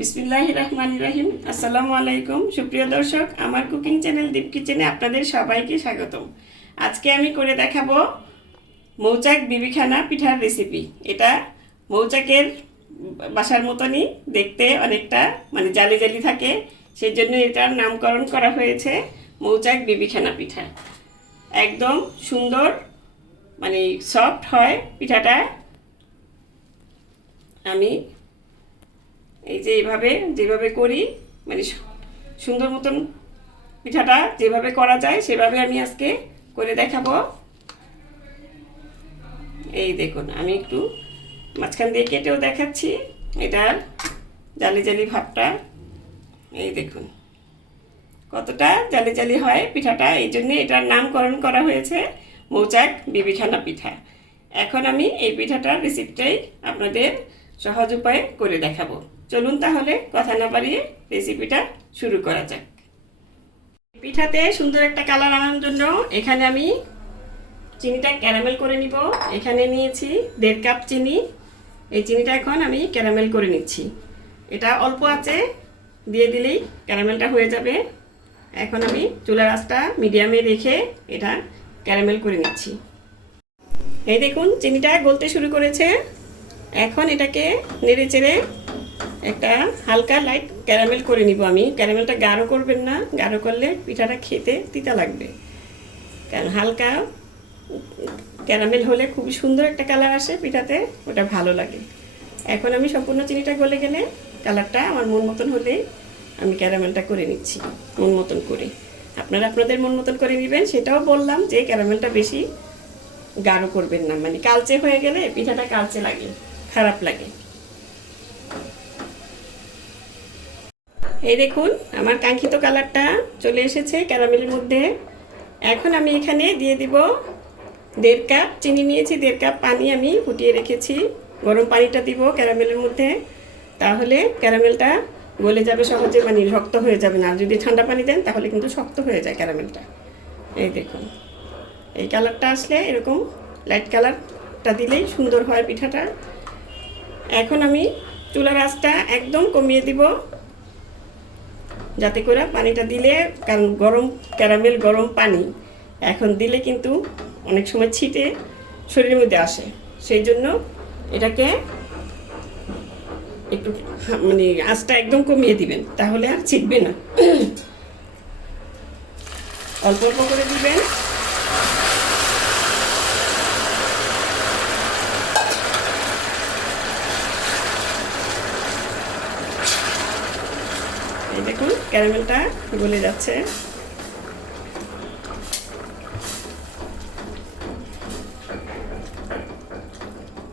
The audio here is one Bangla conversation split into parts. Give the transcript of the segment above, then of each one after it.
বিসমিল্লাহ রহমান রাহিম। আসসালামু আলাইকুম। সুপ্রিয় দর্শক, আমার কুকিং চ্যানেল দীপ কিচেনে আপনাদের সবাইকে স্বাগতম। আজকে আমি করে দেখাবো মৌচাক বিবিখানা পিঠার রেসিপি এটা মৌচাকের বাসার মতনই দেখতে অনেকটা মানে জালি জালি থাকে। সেই জন্য এটার নামকরণ করা হয়েছে মৌচাক বিবিখানা পিঠা। একদম সুন্দর মানে সফট হয় পিঠাটা। আমি এই যে এইভাবে যেভাবে করি মানে সুন্দর মতন পিঠাটা যেভাবে করা যায়, সেভাবে আমি আজকে করে দেখাবো। এই দেখুন, আমি একটু মাঝখান দিয়ে কেটেও দেখাচ্ছি এটার জালি জালি ভাবটা। এই দেখুন, কতটা জালি জালি হয় পিঠাটা। এই জন্যে এটার নামকরণ করা হয়েছে মৌচাক বিবিখানা পিঠা। এখন আমি এই পিঠাটার রেসিপিটাই আপনাদের সহজ উপায়ে করে দেখাবো। চলুন তাহলে কথা না বাড়িয়ে রেসিপিটা শুরু করা যাক। পিঠাতে সুন্দর একটা কালার আনার জন্য এখানে আমি চিনিটা ক্যারামেল করে নিব। এখানে নিয়েছি দেড় কাপ চিনি। এই চিনিটা এখন আমি ক্যারামেল করে নিচ্ছি। এটা অল্প আছে, দিয়ে দিলেই ক্যারামেলটা হয়ে যাবে। এখন আমি চুলার আঁচটা মিডিয়ামে রেখে এটা ক্যারামেল করে নিচ্ছি। এই দেখুন, চিনিটা গলতে শুরু করেছে। এখন এটাকে নেড়ে চেড়ে একটা হালকা লাইট ক্যারামেল করে নিব আমি। ক্যারামেলটা গাঢ় করবেন না, গাঢ় করলে পিঠাটা খেতে তিতা লাগবে। কারণ হালকা ক্যারামেল হলে খুবই সুন্দর একটা কালার আসে পিঠাতে, ওটা ভালো লাগে। এখন আমি সম্পূর্ণ চিনিটা গলে গেলে কালারটা আমার মন মতন হলে আমি ক্যারামেলটা করে নিচ্ছি, মন মতন করে। আপনারা আপনাদের মন মতন করে নেবেন, সেটাও বললাম যে ক্যারামেলটা বেশি গাঢ় করবেন না। মানে কালচে হয়ে গেলে পিঠাটা কালচে লাগে, খারাপ লাগে। এই দেখুন, আমার কাঙ্ক্ষিত কালারটা চলে এসেছে ক্যারামেলের মধ্যে। এখন আমি এখানে দিয়ে দিব দেড় কাপ চিনি নিয়েছি, দেড় কাপ পানি আমি ফুটিয়ে রেখেছি। গরম পানিটা দিব ক্যারামেলের মধ্যে, তাহলে ক্যারামেলটা গলে যাবে সহজে মানে শক্ত হয়ে যাবে না। যদি ঠান্ডা পানি দেন, তাহলে কিন্তু শক্ত হয়ে যায় ক্যারামেলটা। এই দেখুন, এই কালারটা আসলে এরকম লাইট কালারটা দিলেই সুন্দর হয় পিঠাটা। এখন আমি চুলার আঁচটা একদম কমিয়ে দিব। যাতে করে পানিটা দিলে, কারণ গরম ক্যারামেল, গরম পানি এখন দিলে কিন্তু অনেক সময় ছিটে শরীরের মধ্যে আসে। সেই জন্য এটাকে একটু মানে আঁচটা একদম কমিয়ে দিবেন, তাহলে আর ছিটবে না। অল্প অল্প করে দিবেন। এই দেখুন, ক্যারামেলটা গলে যাচ্ছে।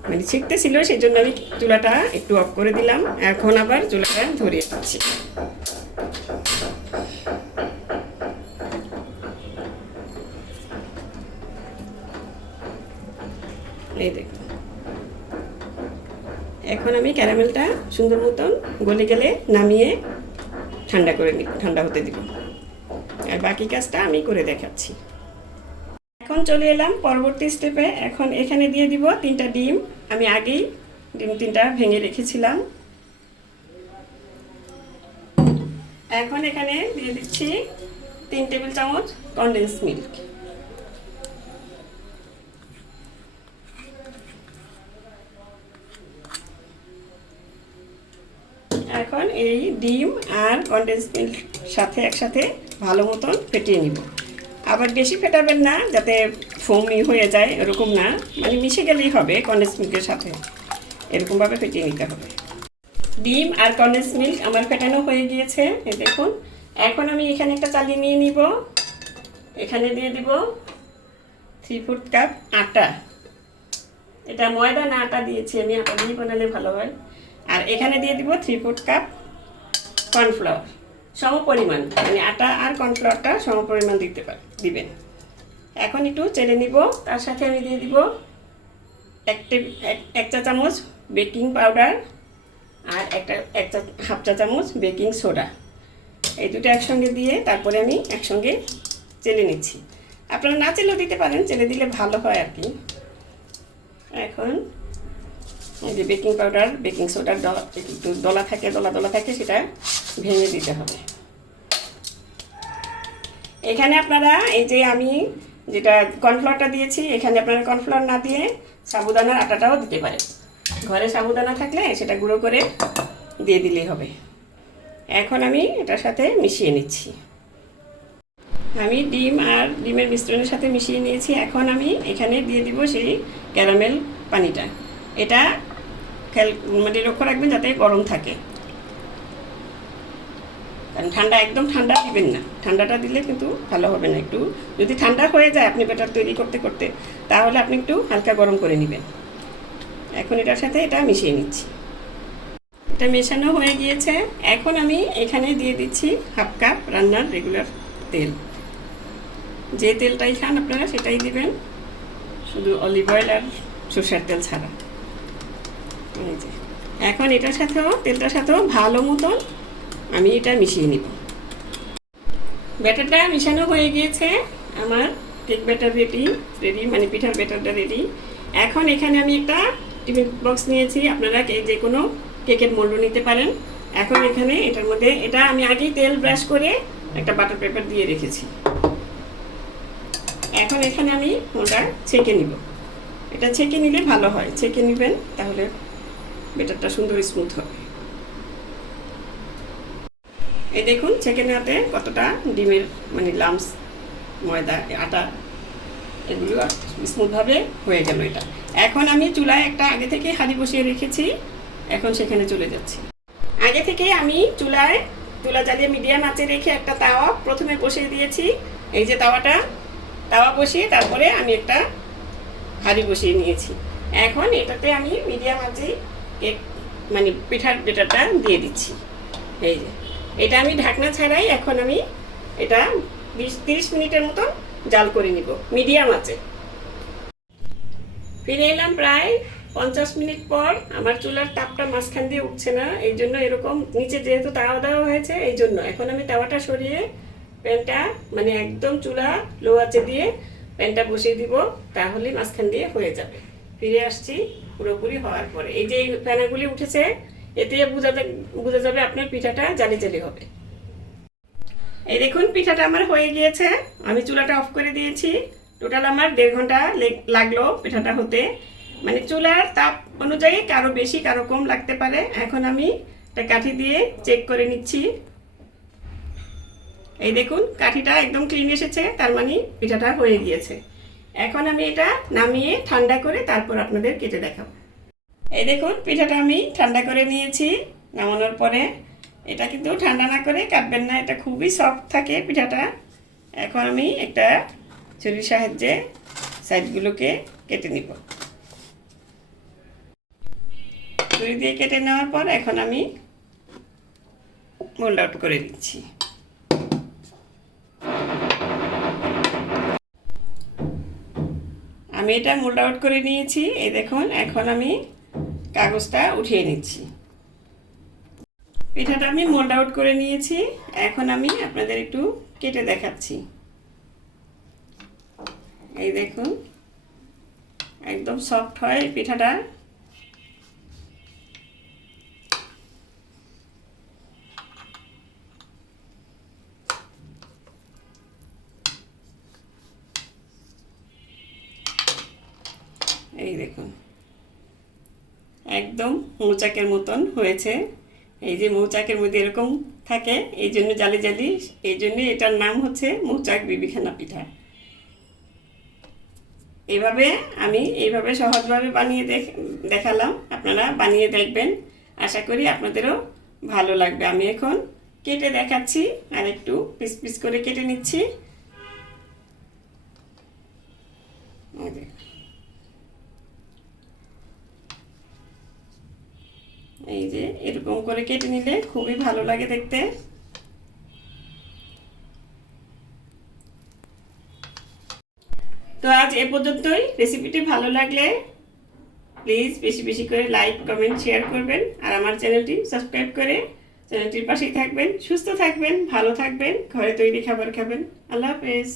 মানে ছিল সেই জন্য আমি চুলাটা একটু অফ করে দিলাম। এখন আবার চুলাটা ধরিয়ে দিচ্ছি। এখন আমি ক্যারামেলটা সুন্দর মতন গলে গেলে নামিয়ে ঠান্ডা করে নিব ঠান্ডা হতে দিব। আর বাকি কাজটা আমি করে দেখাচ্ছি। এখন চলে এলাম পরবর্তী স্টেপে এখন এখানে দিয়ে দিব তিনটা ডিম। আমি আগেই ডিম তিনটা ভেঙে রেখেছিলাম। এখন এখানে দিয়ে দিচ্ছি তিন টেবিল চামচ কন্ডেন্স মিল্ক এখন এই ডিম আর কনডেন্স মিল্ক সাথে একসাথে ভালো মতন ফেটিয়ে নিব। আবার বেশি ফেটাবেন না, যাতে ফোমি হয়ে যায়, এরকম না। মানে মিশে গেলেই হবে কনডেন্স মিল্কের সাথে। এরকমভাবে ফেটিয়ে নিতে হবে। ডিম আর কনডেন্স মিল্ক আমার ফেটানো হয়ে গিয়েছে দেখুন। এখন আমি এখানে একটা চালিয়ে নিয়ে নিব। এখানে দিয়ে দিব থ্রি ফোর্থ কাপ আটা। এটা ময়দা না, আটা দিয়েছি আমি। আটা দিয়ে বানালে ভালো হয়। আর এখানে দিয়ে দিব থ্রি ফোর্থ কাপ কর্নফ্লাওয়ার সম পরিমাণ মানে আটা আর কর্নফ্লাওয়ারটা সম পরিমাণ দিতে পার, দিবেন। এখন একটু চেলে নিব, তার সাথে আমি দিয়ে দিব এক- এক চা চামচ বেকিং পাউডার আর একটা, এক চা, হাফ চা চামচ বেকিং সোডা এই দুটো একসঙ্গে দিয়ে তারপরে আমি একসঙ্গে চেলে নিচ্ছি। আপনারা না চেলেও দিতে পারেন, চেলে দিলে ভালো হয় আর কি। এখন এই যে বেকিং পাউডার বেকিং সোডার একটু দলা থাকে, দলা দলা থাকে, সেটা ভেঙে দিতে হবে। এখানে আপনারা এই যে আমি যেটা কর্নফ্লাওয়ারটা দিয়েছি, এখানে আপনারা কর্নফ্লাওয়ার না দিয়ে সাবুদানার আটাটাও দিতে পারেন। ঘরে সাবুদানা থাকলে সেটা গুঁড়ো করে দিয়ে দিলেই হবে। এখন আমি এটার সাথে মিশিয়ে নিচ্ছি। আমি ডিম আর ডিমের মিশ্রণের সাথে মিশিয়ে নিয়েছি। এখন আমি এখানে দিয়ে দিব সেই ক্যারামেল পানিটা। এটা খেয়াল মানে লক্ষ্য রাখবেন যাতে গরম থাকে। কারণ ঠান্ডা একদম ঠান্ডা দিবেন না। ঠান্ডাটা দিলে কিন্তু ভালো হবে না একটু। যদি ঠান্ডা হয়ে যায় আপনি ব্যাটার তৈরি করতে করতে, তাহলে আপনি একটু হালকা গরম করে নেবেন। এখন এটার সাথে এটা মিশিয়ে নিচ্ছি। এটা মেশানো হয়ে গিয়েছে। এখন আমি এখানে দিয়ে দিচ্ছি হাফ কাপ রান্নার রেগুলার তেল। যে তেলটাই খান আপনারা সেটাই দিবেন। শুধু অলিভ অয়েল আর সর্ষের তেল ছাড়া। এখন এটার সাথেও তেলটার সাথেও ভালো মতন আমি এটা মিশিয়ে নিব। ব্যাটারটা মিশানো হয়ে গিয়েছে। আমার কেক ব্যাটার রেডি রেডি মানে পিঠার ব্যাটারটা রেডি এখন এখানে আমি একটা টিফিন বক্স নিয়েছি। আপনারা যে কোনো কেকের মোল্ড নিতে পারেন। এখন এখানে এটার মধ্যে এটা আমি আগেই তেল ব্রাশ করে একটা বাটার পেপার দিয়ে রেখেছি। এখন এখানে আমি ওটা ছেঁকে নিব। এটা ছেঁকে নিলে ভালো হয়। ছেঁকে নেবেন, তাহলে বেটারটা সুন্দর স্মুথ হবে। এই দেখুন ছেঁকে নেওয়াতে কতটা ডিমের মানে লামস ময়দা, আটা, এগুলো স্মুথভাবে হয়ে গেল এটা। এখন আমি চুলায় একটা আগে থেকে হাঁড়ি বসিয়ে রেখেছি, এখন সেখানে চলে যাচ্ছি। আগে থেকে আমি চুলায় চুলা জ্বালিয়ে মিডিয়াম আঁচে রেখে একটা তাওয়া প্রথমে বসিয়ে দিয়েছি। এই যে তাওয়াটা, তাওয়া বসিয়ে তারপরে আমি একটা হাঁড়ি বসিয়ে নিয়েছি। এখন এটাতে আমি মিডিয়াম আঁচে কেক মানে পিঠার বেটারটা দিয়ে দিচ্ছি। এই যে, এটা আমি ঢাকনা ছাড়াই এখন আমি এটা বিশ, তিরিশ মিনিটের মতন জাল করে নিব, মিডিয়াম আছে। ফিরে এলাম প্রায় পঞ্চাশ মিনিট পর, আমার চুলার তাপটা মাঝখান দিয়ে উঠছে না, এই জন্য এরকম নিচে যেহেতু তাওয়া দেওয়া হয়েছে, এই জন্য। এখন আমি তাওয়াটা সরিয়ে প্যানটা মানে একদম চুলা লো আঁচে দিয়ে প্যানটা বসিয়ে দিব তাহলে মাঝখান দিয়ে হয়ে যাবে। ফিরে আসছি। পুরোপুরি হওয়ার পরে। এই যে এই ফ্যানাগুলি উঠেছে, এতে বোঝা যা- বোঝা যাবে আপনার পিঠাটা জালি জালি হবে। এই দেখুন, পিঠাটা আমার হয়ে গিয়েছে। আমি চুলাটা অফ করে দিয়েছি। টোটাল আমার দেড় ঘণ্টা লেগ- লাগল পিঠাটা হতে। মানে চুলার তাপ অনুযায়ী কারও বেশি, কারও কম লাগতে পারে। এখন আমি একটা কাঠি দিয়ে চেক করে নিচ্ছি। এই দেখুন, কাঠিটা একদম ক্লিন এসেছে, তার মানে পিঠাটা হয়ে গিয়েছে। এখন আমি এটা নামিয়ে ঠান্ডা করে তারপর আপনাদের কেটে দেখাবো। এই দেখুন, পিঠাটা আমি ঠান্ডা করে নিয়েছি নামানোর পরে। এটা কিন্তু ঠান্ডা না করে কাটবেন না, এটা খুবই সফট থাকে পিঠাটা। এখন আমি একটা ছুরির সাহায্যে সাইডগুলোকে কেটে নিব। ছুরি দিয়ে কেটে নেওয়ার পর এখন আমি মোল্ড আউট করে দিচ্ছি আমি এটা মোল্ড আউট করে নিয়েছি। এই দেখুন, এখন আমি কাগজটা উঠিয়ে নিচ্ছি। পিঠাটা আমি মোল্ড আউট করে নিয়েছি। এখন আমি আপনাদের একটু কেটে দেখাচ্ছি। এই দেখুন, একদম সফট হয় পিঠাটা। দেখুন। একদম মৌচাকের মতন হয়েছে। এই যে মৌচাকের মধ্যে এরকম থাকে, এই জন্য জালি জালি, এই জন্য এটার নাম হচ্ছে মৌচাক বিবিখানা পিঠা। এইভাবে আমি এইভাবে সহজভাবে বানিয়ে দেখ দেখালাম, আপনারা বানিয়ে দেখবেন। আশা করি আপনাদেরও ভালো লাগবে। আমি এখন কেটে দেখাচ্ছি, আর একটু পিস পিস করে কেটে নিচ্ছি এই দেখুন। এই যে এরকম করে কেটে নিলে খুবই ভালো লাগে দেখতে। তো আজ এ পর্যন্তই। রেসিপিটি ভালো লাগলে প্লিজ বেশি বেশি করে লাইক কমেন্ট শেয়ার করবেন। আর আমার চ্যানেলটি সাবস্ক্রাইব করে চ্যানেলটির পাশেই থাকবেন। সুস্থ থাকবেন, ভালো থাকবেন, ঘরে তৈরি খাবার খাবেন। আল্লাহ হাফেজ।